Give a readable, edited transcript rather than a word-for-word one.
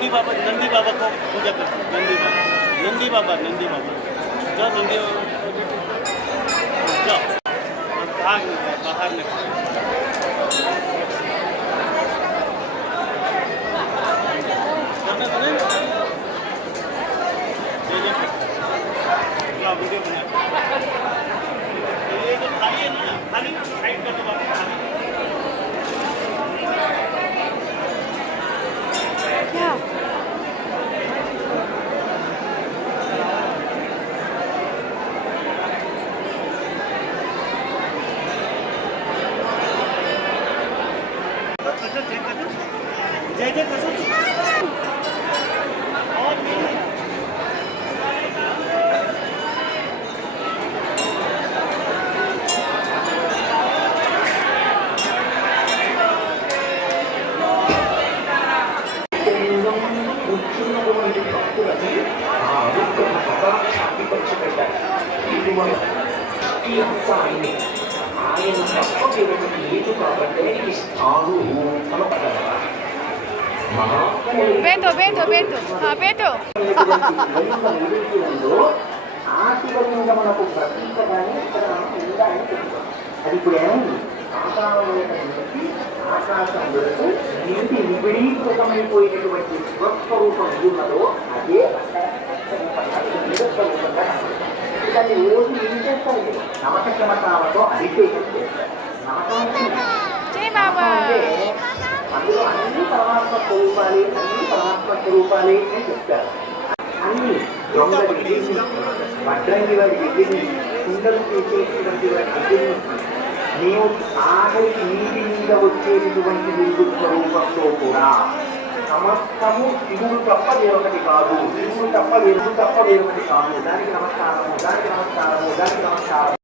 नंदी बाबा को पूजा करते हैं। नंदी बाबा जो नंदी जो बाहर निकल वीडियो बना ये जो खाली है ना खाली साइड कर दो बाबा खाली क्या जय जय कसम और కూర్చున్నటువంటి భక్తులని ఆ అనుగ్రహంగా శాంతిపరిచిపెట్టారు. ఈ అంశాన్ని ఆయన తప్ప వేరొకటి లేదు కాబట్టి ఇస్తాను అనపడగలరా? बैठो हाँ बैठो ఆశీర్వదించమనకు ప్రతీకగానే ఇక్కడ ఉందని చెప్తాం. అది ఇప్పుడు ఏమైంది? ఆకాశం వరకు నీటి విపరీకృతమైపోయినటువంటి స్వస్వరూపం ఉన్నదో అదే నిరస్వరూపంగా కనబడుతుంది. దాన్ని రోజు ఏం చేస్తారు? నమకచమతాలతో అభిషేకం చేస్తారు. నమకం అంటే అందులో అన్ని పరమాత్మ స్వరూపాలే అని చెప్తారు. అన్ని దొంగలి వడ్రంగి వారి దగ్గర నుంచి కుండలు చేసేటువంటి వారి దగ్గర నుంచి మేము ఆఖరికి నీటి మీద వచ్చేటటువంటి నిరుడు స్వరూపంలో కూడా సమస్తము శివుడు తప్ప వేరొకటి కాదు, శివుడు తప్ప వేరొకటి కాదు. దానికి నమస్కారము.